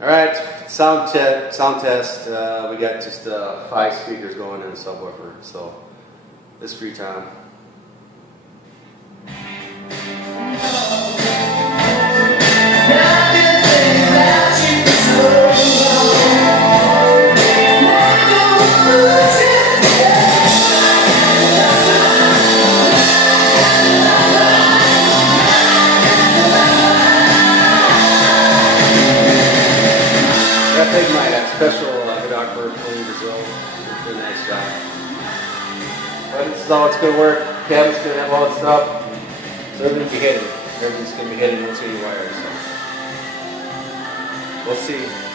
All right, sound test. We got just 5 speakers going in a subwoofer, so this free time. I take my special photographer from Brazil. He did a nice job. But this is all it's going to work. Cabin's going to have all its stuff. So everything's going to be hidden. Everything's going to be hidden once we wire. So we'll see.